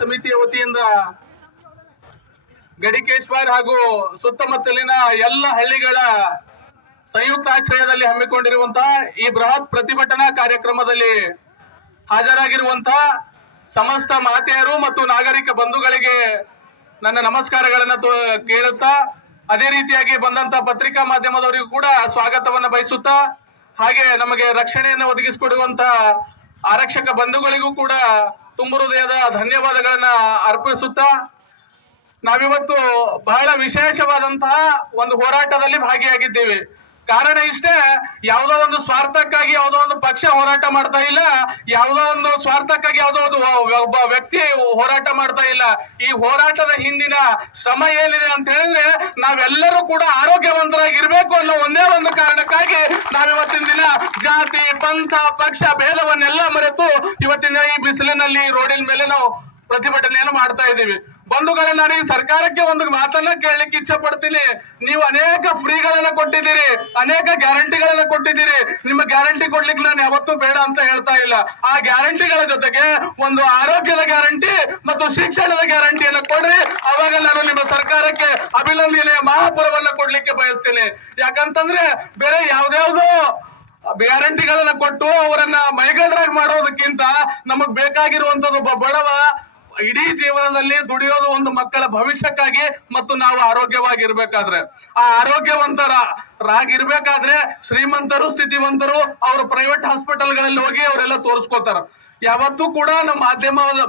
ಸಮಿತಿಯ ವತಿಯಿಂದ ಗಡಿಕೇಶ್ವರ್ ಹಾಗೂ ಸುತ್ತಮುತ್ತಲಿನ ಎಲ್ಲ ಹಳ್ಳಿಗಳ ಸಂಯುಕ್ತ ಆಶ್ರಯದಲ್ಲಿ ಹಮ್ಮಿಕೊಂಡಿರುವಂತಹ ಈ ಬೃಹತ್ ಪ್ರತಿಭಟನಾ ಕಾರ್ಯಕ್ರಮದಲ್ಲಿ ಹಾಜರಾಗಿರುವಂತಹ ಸಮಸ್ತ ಮಾತೆಯರು ಮತ್ತು ನಾಗರಿಕ ಬಂಧುಗಳಿಗೆ ನನ್ನ ನಮಸ್ಕಾರಗಳನ್ನು ಕೇಳುತ್ತಾ, ಅದೇ ರೀತಿಯಾಗಿ ಬಂದಂತ ಪತ್ರಿಕಾ ಮಾಧ್ಯಮದವರಿಗೂ ಕೂಡ ಸ್ವಾಗತವನ್ನು ಬಯಸುತ್ತಾ, ಹಾಗೆ ನಮಗೆ ರಕ್ಷಣೆಯನ್ನು ಒದಗಿಸಿಕೊಡುವಂತ ಆರಕ್ಷಕ ಬಂಧುಗಳಿಗೂ ಕೂಡ ತುಂಬು ಹೃದಯದ ಧನ್ಯವಾದಗಳನ್ನ ಅರ್ಪಿಸುತ್ತಾ, ನಾವಿವತ್ತು ಬಹಳ ವಿಶೇಷವಾದಂತಹ ಒಂದು ಹೋರಾಟದಲ್ಲಿ ಭಾಗಿಯಾಗಿದ್ದೇವೆ. ಕಾರಣ ಇಷ್ಟೇ, ಯಾವುದೋ ಒಂದು ಸ್ವಾರ್ಥಕ್ಕಾಗಿ ಯಾವುದೋ ಒಂದು ಪಕ್ಷ ಹೋರಾಟ ಮಾಡ್ತಾ ಇಲ್ಲ, ಯಾವುದೋ ಒಂದು ಸ್ವಾರ್ಥಕ್ಕಾಗಿ ಯಾವುದೋ ಒಂದು ಒಬ್ಬ ವ್ಯಕ್ತಿ ಹೋರಾಟ ಮಾಡ್ತಾ ಇಲ್ಲ. ಈ ಹೋರಾಟದ ಹಿಂದಿನ ಶ್ರಮ ಏನಿದೆ ಅಂತ ಹೇಳಿದ್ರೆ, ನಾವೆಲ್ಲರೂ ಕೂಡ ಆರೋಗ್ಯವಂತರಾಗಿರ್ಬೇಕು ಅನ್ನೋ ಒಂದೇ ಒಂದು ಕಾರಣಕ್ಕಾಗಿ ನಾವಿವತ್ತಿನ ದಿನ ಜಾತಿ ಪಂಥ ಪಕ್ಷ ಭೇದವನ್ನೆಲ್ಲ ಮರೆತು ಇವತ್ತಿನ ಈ ಬಿಸಿಲಿನಲ್ಲಿ ರೋಡಿನ ಮೇಲೆ ನಾವು ಪ್ರತಿಭಟನೆಯನ್ನು ಮಾಡ್ತಾ ಇದ್ದೀವಿ. ಬಂಧುಗಳೇ, ನಾನು ಈ ಸರ್ಕಾರಕ್ಕೆ ಒಂದು ಮಾತನ್ನ ಕೇಳಲಿಕ್ಕೆ ಇಚ್ಛೆ ಪಡ್ತೀನಿ. ನೀವು ಅನೇಕ ಫ್ರೀಗಳನ್ನ ಕೊಟ್ಟಿದ್ದೀರಿ, ಅನೇಕ ಗ್ಯಾರಂಟಿಗಳನ್ನ ಕೊಟ್ಟಿದ್ದೀರಿ. ನಿಮ್ಮ ಗ್ಯಾರಂಟಿ ಕೊಡ್ಲಿಕ್ಕೆ ನಾನು ಯಾವತ್ತೂ ಬೇಡ ಅಂತ ಹೇಳ್ತಾ ಇಲ್ಲ. ಆ ಗ್ಯಾರಂಟಿಗಳ ಜೊತೆಗೆ ಒಂದು ಆರೋಗ್ಯದ ಗ್ಯಾರಂಟಿ ಮತ್ತು ಶಿಕ್ಷಣದ ಗ್ಯಾರಂಟಿಯನ್ನ ಕೊಡ್ರಿ. ಅವಾಗ ನಾನು ನಿಮ್ಮ ಸರ್ಕಾರಕ್ಕೆ ಅಭಿನಂದನೆಯ ಮಹಾಪುರವನ್ನ ಕೊಡ್ಲಿಕ್ಕೆ ಬಯಸ್ತೇನೆ. ಯಾಕಂತಂದ್ರೆ ಬೇರೆ ಯಾವ್ದ್ಯಾವ್ದೋ ಗ್ಯಾರಂಟಿಗಳನ್ನ ಕೊಟ್ಟು ಅವರನ್ನ ಮೈಗಡರಾಗಿ ಮಾಡೋದಕ್ಕಿಂತ ನಮಗ್ ಬೇಕಾಗಿರುವಂತದ್ದು ಒಬ್ಬ ಬಡವ ಇಡೀ ಜೀವನದಲ್ಲಿ ದುಡಿಯೋದು ಒಂದು ಮಕ್ಕಳ ಭವಿಷ್ಯಕ್ಕಾಗಿ ಮತ್ತು ನಾವು ಆರೋಗ್ಯವಾಗಿರ್ಬೇಕಾದ್ರೆ, ಆ ಆರೋಗ್ಯವಂತರಾಗಿರ್ಬೇಕಾದ್ರೆ ಶ್ರೀಮಂತರು ಸ್ಥಿತಿವಂತರು ಅವರು ಪ್ರೈವೇಟ್ ಹಾಸ್ಪಿಟಲ್ಗಳಲ್ಲಿ ಹೋಗಿ ಅವರೆಲ್ಲ ತೋರಿಸ್ಕೋತಾರ. ಯಾವತ್ತೂ ಕೂಡ ನಮ್ಮ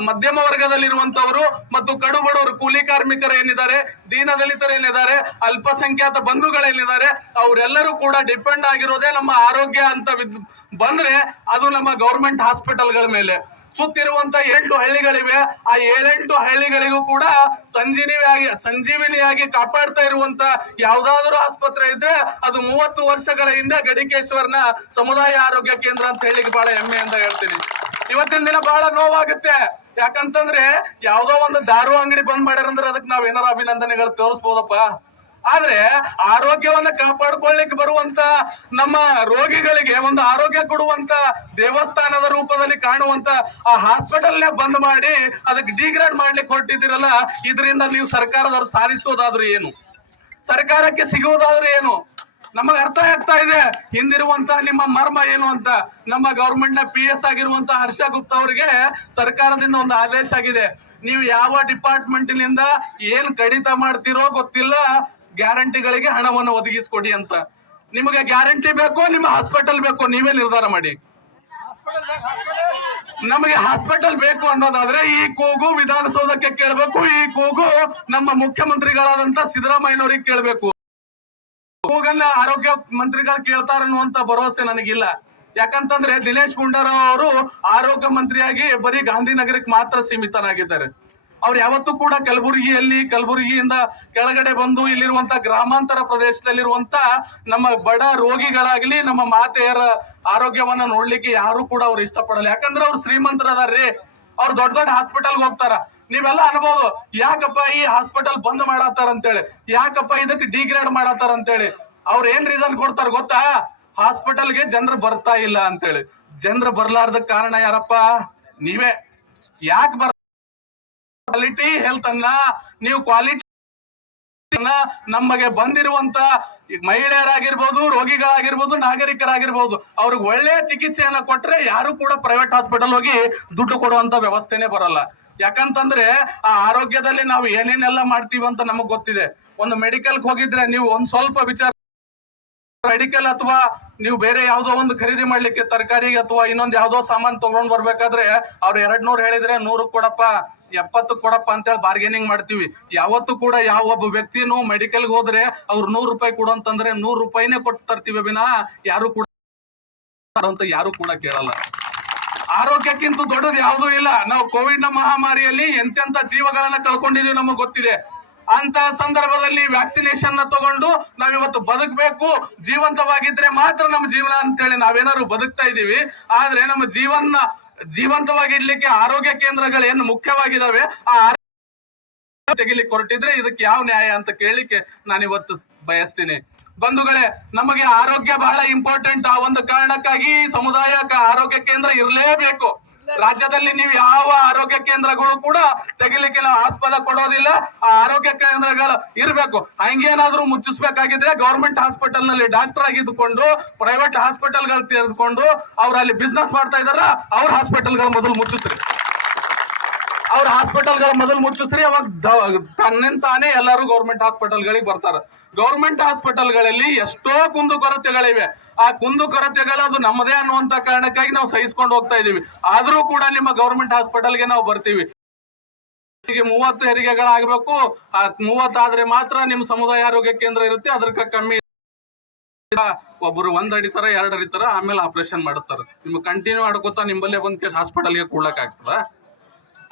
ಮಧ್ಯಮ ವರ್ಗದಲ್ಲಿರುವಂತವರು ಮತ್ತು ಕಡು ಬಡವರು ಕೂಲಿ ಕಾರ್ಮಿಕರು ಏನಿದ್ದಾರೆ, ದೀನದಲಿತರು ಏನಿದ್ದಾರೆ, ಅಲ್ಪಸಂಖ್ಯಾತ ಬಂಧುಗಳೇನಿದ್ದಾರೆ, ಅವರೆಲ್ಲರೂ ಕೂಡ ಡಿಪೆಂಡ್ ಆಗಿರೋದೇ ನಮ್ಮ ಆರೋಗ್ಯ ಅಂತ ಬಂದ್ರೆ ಅದು ನಮ್ಮ ಗೌರ್ಮೆಂಟ್ ಹಾಸ್ಪಿಟಲ್ಗಳ ಮೇಲೆ. ಸುತ್ತಿರುವಂತ 8 ಹಳ್ಳಿಗಳಿವೆ. ಆ 7-8 ಹಳ್ಳಿಗಳಿಗೂ ಕೂಡ ಸಂಜೀವಿನಿಯಾಗಿ ಕಾಪಾಡ್ತಾ ಇರುವಂತ ಯಾವ್ದಾದ್ರು ಆಸ್ಪತ್ರೆ ಇದ್ರೆ ಅದು 30 ವರ್ಷಗಳ ಹಿಂದೆ ಗಡಿಕೇಶ್ವರ್ನ ಸಮುದಾಯ ಆರೋಗ್ಯ ಕೇಂದ್ರ ಅಂತ ಹೇಳಿಕ್ಕೆ ಬಹಳ ಹೆಮ್ಮೆ ಅಂತ ಹೇಳ್ತೀನಿ. ಇವತ್ತಿನ ದಿನ ಬಹಳ ನೋವಾಗುತ್ತೆ. ಯಾಕಂತಂದ್ರೆ ಯಾವ್ದೋ ಒಂದು ದಾರು ಅಂಗಡಿ ಬಂದ್ ಮಾಡ್ಯಾರಂದ್ರೆ ಅದಕ್ಕೆ ನಾವ್ ಏನಾರ ಅಭಿನಂದನೆಗಳು ತೋರಿಸ್ಬೋದಪ್ಪ. ಆದ್ರೆ ಆರೋಗ್ಯವನ್ನ ಕಾಪಾಡ್ಕೊಳ್ಳಿಕ್ಕೆ ಬರುವಂತ ನಮ್ಮ ರೋಗಿಗಳಿಗೆ ಒಂದು ಆರೋಗ್ಯ ಕೊಡುವಂತ ದೇವಸ್ಥಾನದ ರೂಪದಲ್ಲಿ ಕಾಣುವಂತ ಆ ಹಾಸ್ಪಿಟಲ್ನೇ ಬಂದ್ ಮಾಡಿ ಅದಕ್ಕೆ ಡಿಗ್ರೇಡ್ ಮಾಡ್ಲಿಕ್ಕೆ ಹೊರಟಿದ್ದೀರಲ್ಲ, ಇದರಿಂದ ನೀವು ಸರ್ಕಾರದವ್ರು ಸಾಧಿಸೋದಾದ್ರೂ ಏನು, ಸರ್ಕಾರಕ್ಕೆ ಸಿಗುವುದಾದ್ರೂ ಏನು? ನಮಗ್ ಅರ್ಥ ಆಗ್ತಾ ಇದೆ ಹಿಂದಿರುವಂತ ನಿಮ್ಮ ಮರ್ಮ ಏನು ಅಂತ. ನಮ್ಮ ಗವರ್ಮೆಂಟ್ ನ PS ಆಗಿರುವಂತ ಹರ್ಷ ಗುಪ್ತಾ ಅವರಿಗೆ ಸರ್ಕಾರದಿಂದ ಒಂದು ಆದೇಶ ಆಗಿದೆ, ನೀವು ಯಾವ ಡಿಪಾರ್ಟ್ಮೆಂಟ್ನಿಂದ ಏನ್ ಕಡಿತ ಮಾಡ್ತಿರೋ ಗೊತ್ತಿಲ್ಲ, ಗ್ಯಾರಂಟಿಗಳಿಗೆ ಹಣವನ್ನು ಒದಗಿಸ್ಕೊಡಿ ಅಂತ. ನಿಮಗೆ ಗ್ಯಾರಂಟಿ ಬೇಕು, ನಿಮ್ಮ ಹಾಸ್ಪಿಟಲ್ ಬೇಕು, ನೀವೇ ನಿರ್ಧಾರ ಮಾಡಿ. ನಮಗೆ ಹಾಸ್ಪಿಟಲ್ ಬೇಕು ಅನ್ನೋದಾದ್ರೆ ಈ ಕೂಗು ವಿಧಾನಸೌಧಕ್ಕೆ ಕೇಳಬೇಕು, ಈ ಕೂಗು ನಮ್ಮ ಮುಖ್ಯಮಂತ್ರಿಗಳಾದಂತ ಸಿದ್ದರಾಮಯ್ಯನವ್ರಿಗೆ ಕೇಳಬೇಕು. ಕೂಗನ್ನ ಆರೋಗ್ಯ ಮಂತ್ರಿಗಳು ಕೇಳ್ತಾರನ್ನುವಂತ ಭರವಸೆ ನನಗಿಲ್ಲ. ಯಾಕಂತಂದ್ರೆ ದಿನೇಶ್ ಗುಂಡೂರಾವ್ ಅವರು ಆರೋಗ್ಯ ಮಂತ್ರಿಯಾಗಿ ಬರೀ ಗಾಂಧಿನಗರಕ್ಕೆ ಮಾತ್ರ ಸೀಮಿತರಾಗಿದ್ದಾರೆ. ಅವ್ರು ಯಾವತ್ತೂ ಕೂಡ ಕಲಬುರಗಿಯಿಂದ ಕೆಳಗಡೆ ಬಂದು ಇಲ್ಲಿರುವಂತ ಗ್ರಾಮಾಂತರ ಪ್ರದೇಶದಲ್ಲಿರುವಂತ ನಮ್ಮ ಬಡ ರೋಗಿಗಳಾಗ್ಲಿ ನಮ್ಮ ಮಾತೆಯರ ಆರೋಗ್ಯವನ್ನ ನೋಡ್ಲಿಕ್ಕೆ ಯಾರು ಕೂಡ ಅವ್ರು ಇಷ್ಟಪಡಲ್ಲ. ಯಾಕಂದ್ರೆ ಅವ್ರು ಶ್ರೀಮಂತರದಾರ್ರಿ, ಅವ್ರು ದೊಡ್ಡ ದೊಡ್ಡ ಹಾಸ್ಪಿಟಲ್ಗೆ ಹೋಗ್ತಾರ. ನೀವೆಲ್ಲ ಅನ್ಬೋದು, ಯಾಕಪ್ಪ ಈ ಹಾಸ್ಪಿಟಲ್ ಬಂದ್ ಮಾಡತ್ತಾರ ಅಂತೇಳಿ, ಯಾಕಪ್ಪ ಇದಕ್ಕೆ ಡಿಗ್ರೇಡ್ ಮಾಡತ್ತಾರ ಅಂತೇಳಿ. ಅವ್ರ ಏನ್ ರೀಸನ್ ಕೊಡ್ತಾರ ಗೊತ್ತಾ? ಹಾಸ್ಪಿಟಲ್ಗೆ ಜನರು ಬರ್ತಾ ಇಲ್ಲ ಅಂತೇಳಿ. ಜನರು ಬರ್ಲಾರ್ದ ಕಾರಣ ಯಾರಪ್ಪ? ನೀವೇ. ಯಾಕೆ ಕ್ವಾಲಿಟಿ ಹೆಲ್ತ್ ಅನ್ನ ನೀವು ನಮಗೆ ಬಂದಿರುವಂತ ಮಹಿಳೆಯರಾಗಿರ್ಬೋದು, ರೋಗಿಗಳಾಗಿರ್ಬೋದು, ನಾಗರಿಕರಾಗಿರ್ಬೋದು, ಅವ್ರಿಗೆ ಒಳ್ಳೆಯ ಚಿಕಿತ್ಸೆಯನ್ನ ಕೊಟ್ರೆ ಯಾರು ಕೂಡ ಪ್ರೈವೇಟ್ ಹಾಸ್ಪಿಟಲ್ ಹೋಗಿ ದುಡ್ಡು ಕೊಡುವಂತ ವ್ಯವಸ್ಥೆನೆ ಬರಲ್ಲ. ಯಾಕಂತಂದ್ರೆ ಆ ಆರೋಗ್ಯದಲ್ಲಿ ನಾವು ಏನೇನೆಲ್ಲ ಮಾಡ್ತೀವಿ ಅಂತ ನಮಗ್ ಗೊತ್ತಿದೆ. ಒಂದು ಮೆಡಿಕಲ್ಗೆ ಹೋಗಿದ್ರೆ ನೀವು ಒಂದ್ ಸ್ವಲ್ಪ ವಿಚಾರ, ಮೆಡಿಕಲ್ ಅಥವಾ ನೀವು ಬೇರೆ ಯಾವ್ದೋ ಒಂದು ಖರೀದಿ ಮಾಡ್ಲಿಕ್ಕೆ ತರಕಾರಿ ಅಥವಾ ಇನ್ನೊಂದು ಯಾವ್ದೋ ಸಾಮಾನು ತಗೊಂಡ್ ಬರ್ಬೇಕಾದ್ರೆ ಅವ್ರು 200 ಹೇಳಿದ್ರೆ 100 ಕೊಡಪ್ಪ 70 ಕೊಡಪ್ಪ ಅಂತೇಳಿ ಬಾರ್ಗೇನಿಂಗ್ ಮಾಡ್ತೀವಿ. ಯಾವತ್ತೂ ಕೂಡ ಯಾವ ಒಬ್ಬ ವ್ಯಕ್ತಿನೂ ಮೆಡಿಕಲ್ಗೆ ಹೋದ್ರೆ ಅವ್ರು 100 ರೂಪಾಯಿ ಕೊಡು ಅಂತಂದ್ರೆ 100 ರೂಪಾಯಿನೇ ಕೊಟ್ಟು ತರ್ತೀವಿ ವಿನಃ ಯಾರು ಕೂಡ ಅಂತ ಯಾರು ಕೂಡ ಕೇಳಲ್ಲ. ಆರೋಗ್ಯಕ್ಕಿಂತ ದೊಡ್ಡದು ಯಾವುದೂ ಇಲ್ಲ. ನಾವು ಕೋವಿಡ್ ನ ಮಹಾಮಾರಿಯಲ್ಲಿ ಎಂತೆಂತ ಜೀವಗಳನ್ನ ಕಳ್ಕೊಂಡಿದೀವಿ ನಮಗ್ ಗೊತ್ತಿದೆ. ಅಂತ ಸಂದರ್ಭದಲ್ಲಿ ವ್ಯಾಕ್ಸಿನೇಷನ್ ತಗೊಂಡು ನಾವಿವತ್ತು ಬದುಕಬೇಕು, ಜೀವಂತವಾಗಿದ್ರೆ ಮಾತ್ರ ನಮ್ಮ ಜೀವನ ಅಂತೇಳಿ ನಾವೇನಾದ್ರು ಬದುಕ್ತಾ ಇದೀವಿ. ಆದ್ರೆ ನಮ್ಮ ಜೀವಂತವಾಗಿಡ್ಲಿಕ್ಕೆ ಆರೋಗ್ಯ ಕೇಂದ್ರಗಳು ಏನು ಮುಖ್ಯವಾಗಿದ್ದಾವೆ ಆ ತೆಗಿಲಿಕ್ಕೆ ಹೊರಟಿದ್ರೆ ಇದಕ್ಕೆ ಯಾವ ನ್ಯಾಯ ಅಂತ ಕೇಳಲಿಕ್ಕೆ ನಾನಿವತ್ತು ಬಯಸ್ತೀನಿ. ಬಂಧುಗಳೇ, ನಮಗೆ ಆರೋಗ್ಯ ಬಹಳ ಇಂಪಾರ್ಟೆಂಟ್. ಆ ಒಂದು ಕಾರಣಕ್ಕಾಗಿ ಸಮುದಾಯ ಆರೋಗ್ಯ ಕೇಂದ್ರ ಇರಲೇಬೇಕು. ರಾಜ್ಯದಲ್ಲಿ ನೀವು ಯಾವ ಆರೋಗ್ಯ ಕೇಂದ್ರಗಳು ಕೂಡ ತೆಗಿಲಿಕ್ಕೆ ನಾವು ಆಸ್ಪದ ಕೊಡೋದಿಲ್ಲ. ಆ ಆರೋಗ್ಯ ಕೇಂದ್ರಗಳು ಇರಬೇಕು. ಹಂಗೇನಾದ್ರೂ ಮುಚ್ಚಿಸ್ಬೇಕಾಗಿದ್ರೆ ಗೌರ್ಮೆಂಟ್ ಹಾಸ್ಪಿಟಲ್ ನಲ್ಲಿ ಡಾಕ್ಟರ್ ಆಗಿದ್ದುಕೊಂಡು ಪ್ರೈವೇಟ್ ಹಾಸ್ಪಿಟಲ್ಗಳು ತೆಗೆದುಕೊಂಡು ಅವ್ರು ಅಲ್ಲಿ ಬಿಸ್ನೆಸ್ ಮಾಡ್ತಾ ಇದಾರ, ಅವ್ರ ಹಾಸ್ಪಿಟಲ್ಗಳು ಮೊದಲು ಮುಚ್ಚಿಸ್ರಿ. ಅವ್ರ ಹಾಸ್ಪಿಟಲ್ಗಳ ಮೊದಲು ಮುಚ್ಚಿಸ್ರಿ. ಅವಾಗ ತನ್ನಿಂತಾನೆ ಎಲ್ಲರೂ ಗೌರ್ಮೆಂಟ್ ಹಾಸ್ಪಿಟಲ್ಗಳಿಗೆ ಬರ್ತಾರೆ. ಗೌರ್ಮೆಂಟ್ ಹಾಸ್ಪಿಟಲ್ಗಳಲ್ಲಿ ಎಷ್ಟೋ ಕುಂದುಕೊರತೆಗಳಿವೆ. ಆ ಕುಂದುಕೊರತೆಗಳು ಅದು ನಮ್ಮದೇ ಅನ್ನುವಂತ ಕಾರಣಕ್ಕಾಗಿ ನಾವು ಸಹಿಸ್ಕೊಂಡು ಹೋಗ್ತಾ ಇದೀವಿ. ಆದ್ರೂ ಕೂಡ ನಿಮ್ಮ ಗೌರ್ಮೆಂಟ್ ಹಾಸ್ಪಿಟಲ್ಗೆ ನಾವು ಬರ್ತೀವಿ. 30 ಹೆರಿಗೆಗಳಾಗಬೇಕು. ಆ 30 ಆದ್ರೆ ಮಾತ್ರ ನಿಮ್ ಸಮುದಾಯ ಆರೋಗ್ಯ ಕೇಂದ್ರ ಇರುತ್ತೆ. ಅದಕ್ಕೆ ಕಮ್ಮಿ ಒಬ್ರು 1 ಅಡಿತಾರ 2 ಅಡಿತಾರ, ಆಮೇಲೆ ಆಪರೇಷನ್ ಮಾಡಿಸ್ತಾರೆ. ನಿಮ್ಗೆ ಕಂಟಿನ್ಯೂ ಆಡ್ಕೋತಾ ನಿಮ್ಮಲ್ಲೇ ಬಂದ್ ಕೇಸ್ ಹಾಸ್ಪಿಟಲ್ಗೆ ಕೂಡ್ಲಕ್ ಆಗ್ತದ?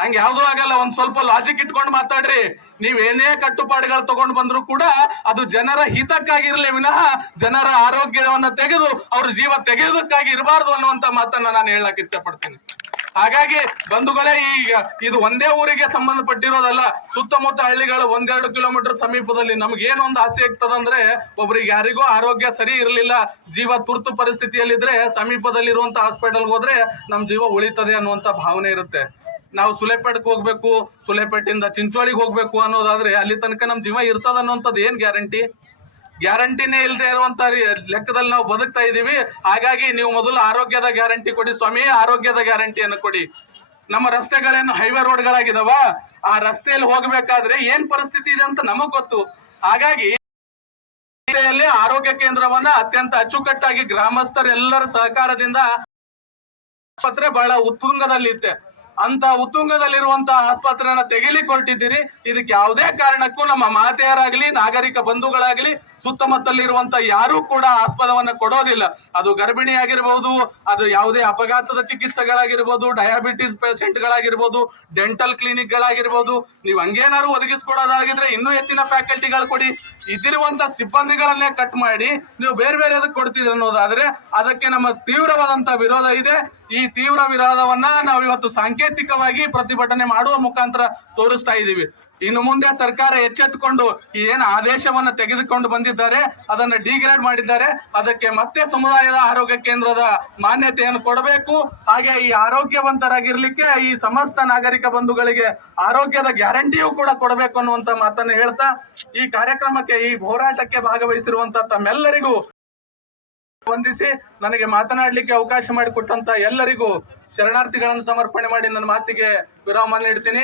ಹಂಗೆ ಯಾವ್ದು ಆಗಲ್ಲ. ಒಂದ್ ಸ್ವಲ್ಪ ಲಾಜಿಕ್ ಇಟ್ಕೊಂಡು ಮಾತಾಡ್ರಿ. ನೀವ್ ಏನೇ ಕಟ್ಟುಪಾಡುಗಳು ತಗೊಂಡ್ ಬಂದ್ರು ಕೂಡ ಅದು ಜನರ ಹಿತಕ್ಕಾಗಿರ್ಲಿ ವಿನಃ ಜನರ ಆರೋಗ್ಯವನ್ನ ತೆಗೆದು ಅವ್ರ ಜೀವ ತೆಗೆಯೋದಕ್ಕಾಗಿ ಇರಬಾರ್ದು ಅನ್ನುವಂತ ಮಾತನ್ನ ನಾನು ಹೇಳಕ್ ಇಚ್ಛೆ ಪಡ್ತೀನಿ. ಹಾಗಾಗಿ ಬಂಧುಗಳೇ, ಈಗ ಇದು ಒಂದೇ ಊರಿಗೆ ಸಂಬಂಧಪಟ್ಟಿರೋದಲ್ಲ. ಸುತ್ತಮುತ್ತ ಹಳ್ಳಿಗಳು 1-2 ಕಿಲೋಮೀಟರ್ ಸಮೀಪದಲ್ಲಿ ನಮ್ಗೆ ಏನೊಂದು ಆಸೆ ಆಗ್ತದಂದ್ರೆ, ಒಬ್ರಿಗೆ ಯಾರಿಗೋ ಆರೋಗ್ಯ ಸರಿ ಇರ್ಲಿಲ್ಲ, ಜೀವ ತುರ್ತು ಪರಿಸ್ಥಿತಿಯಲ್ಲಿದ್ರೆ ಸಮೀಪದಲ್ಲಿರುವಂತ ಹಾಸ್ಪಿಟಲ್ಗೆ ಹೋದ್ರೆ ನಮ್ ಜೀವ ಉಳಿತದೆ ಅನ್ನುವಂತ ಭಾವನೆ ಇರುತ್ತೆ. ನಾವು ಸುಲೇಪೇಟೆಗೆ ಹೋಗ್ಬೇಕು, ಸುಲೇಪೇಟೆಯಿಂದ ಚಿಂಚೋಳಿಗೆ ಹೋಗ್ಬೇಕು ಅನ್ನೋದಾದ್ರೆ ಅಲ್ಲಿ ತನಕ ನಮ್ ಜೀವ ಇರ್ತದ ಅನ್ನೋಂಥದ್ದು ಏನ್ ಗ್ಯಾರಂಟಿ? ಗ್ಯಾರಂಟಿನೇ ಇಲ್ಲದೆ ಇರುವಂತ ಲೆಕ್ಕದಲ್ಲಿ ನಾವು ಬದುಕ್ತಾ ಇದೀವಿ. ಹಾಗಾಗಿ ನೀವು ಮೊದಲು ಆರೋಗ್ಯದ ಗ್ಯಾರಂಟಿ ಕೊಡಿ ಸ್ವಾಮಿ, ಆರೋಗ್ಯದ ಗ್ಯಾರಂಟಿಯನ್ನು ಕೊಡಿ. ನಮ್ಮ ರಸ್ತೆಗಳೇನು ಹೈವೇ ರೋಡ್ಗಳಾಗಿದಾವ, ಆ ರಸ್ತೆಯಲ್ಲಿ ಹೋಗ್ಬೇಕಾದ್ರೆ ಏನ್ ಪರಿಸ್ಥಿತಿ ಇದೆ ಅಂತ ನಮಗ್ ಗೊತ್ತು. ಹಾಗಾಗಿ ಆರೋಗ್ಯ ಕೇಂದ್ರವನ್ನ ಅತ್ಯಂತ ಅಚ್ಚುಕಟ್ಟಾಗಿ ಗ್ರಾಮಸ್ಥರೆಲ್ಲರ ಸಹಕಾರದಿಂದ ಆಸ್ಪತ್ರೆ ಬಹಳ ಉತ್ತುಂಗದಲ್ಲಿತ್ತೆ. ಅಂತ ಉತ್ತುಂಗದಲ್ಲಿರುವಂತ ಆಸ್ಪತ್ರೆಯನ್ನ ತೆಗಿಲಿಕ್ಕೆ ಹೊರಟಿದ್ದೀರಿ. ಇದಕ್ಕೆ ಯಾವುದೇ ಕಾರಣಕ್ಕೂ ನಮ್ಮ ಮಾತೆಯರಾಗ್ಲಿ ನಾಗರಿಕ ಬಂಧುಗಳಾಗ್ಲಿ ಸುತ್ತಮುತ್ತಲಿರುವಂತ ಯಾರು ಕೂಡ ಆಸ್ಪದವನ್ನ ಕೊಡೋದಿಲ್ಲ. ಅದು ಗರ್ಭಿಣಿ ಆಗಿರ್ಬೋದು, ಅದು ಯಾವುದೇ ಅಪಘಾತದ ಚಿಕಿತ್ಸೆಗಳಾಗಿರ್ಬೋದು, ಡಯಾಬಿಟಿಸ್ ಪೇಷಂಟ್ಗಳಾಗಿರ್ಬೋದು, ಡೆಂಟಲ್ ಕ್ಲಿನಿಕ್ ಗಳಾಗಿರ್ಬೋದು. ನೀವು ಹಂಗೇನಾದ್ರು ಒದಗಿಸ್ಕೊಡೋದಾಗಿದ್ರೆ ಇನ್ನೂ ಹೆಚ್ಚಿನ ಫ್ಯಾಕಲ್ಟಿಗಳು ಕೊಡಿ. ಇದಿರುವಂತ ಸಿಬ್ಬಂದಿಗಳನ್ನೇ ಕಟ್ ಮಾಡಿ ನೀವು ಬೇರೆ ಬೇರೆ ಅದಕ್ಕೆ ಕೊಡ್ತಿದ್ರಿ ಅನ್ನೋದಾದ್ರೆ ಅದಕ್ಕೆ ನಮ್ಮ ತೀವ್ರವಾದಂತ ವಿರೋಧ ಇದೆ. ಈ ತೀವ್ರ ವಿರೋಧವನ್ನ ನಾವು ಇವತ್ತು ಸಾಂಕೇತಿಕವಾಗಿ ಪ್ರತಿಭಟನೆ ಮಾಡುವ ಮುಖಾಂತರ ತೋರಿಸ್ತಾ ಇದ್ದೀವಿ. ಇನ್ನು ಮುಂದೆ ಸರ್ಕಾರ ಎಚ್ಚೆತ್ತುಕೊಂಡು ಈ ಏನು ಆದೇಶವನ್ನ ತೆಗೆದುಕೊಂಡು ಬಂದಿದ್ದಾರೆ ಅದನ್ನ ಡಿಗ್ರೇಡ್ ಮಾಡಿದ್ದಾರೆ, ಅದಕ್ಕೆ ಮತ್ತೆ ಸಮುದಾಯದ ಆರೋಗ್ಯ ಕೇಂದ್ರದ ಮಾನ್ಯತೆಯನ್ನು ಕೊಡಬೇಕು. ಹಾಗೆ ಈ ಆರೋಗ್ಯವಂತರಾಗಿರ್ಲಿಕ್ಕೆ ಈ ಸಮಸ್ತ ನಾಗರಿಕ ಬಂಧುಗಳಿಗೆ ಆರೋಗ್ಯದ ಗ್ಯಾರಂಟಿಯೂ ಕೂಡ ಕೊಡಬೇಕು ಅನ್ನುವಂತ ಮಾತನ್ನು ಹೇಳ್ತಾ ಈ ಕಾರ್ಯಕ್ರಮಕ್ಕೆ, ಈ ಹೋರಾಟಕ್ಕೆ ಭಾಗವಹಿಸಿರುವಂತ ತಮ್ಮೆಲ್ಲರಿಗೂ ವಂದಿಸಿ ನನಗೆ ಮಾತನಾಡಲಿಕ್ಕೆ ಅವಕಾಶ ಮಾಡಿಕೊಟ್ಟಂತ ಎಲ್ಲರಿಗೂ ಶರಣಾರ್ಥಿಗಳನ್ನು ಸಮರ್ಪಣೆ ಮಾಡಿ ನನ್ನ ಮಾತಿಗೆ ವಿರಾಮ ನೀಡ್ತೀನಿ.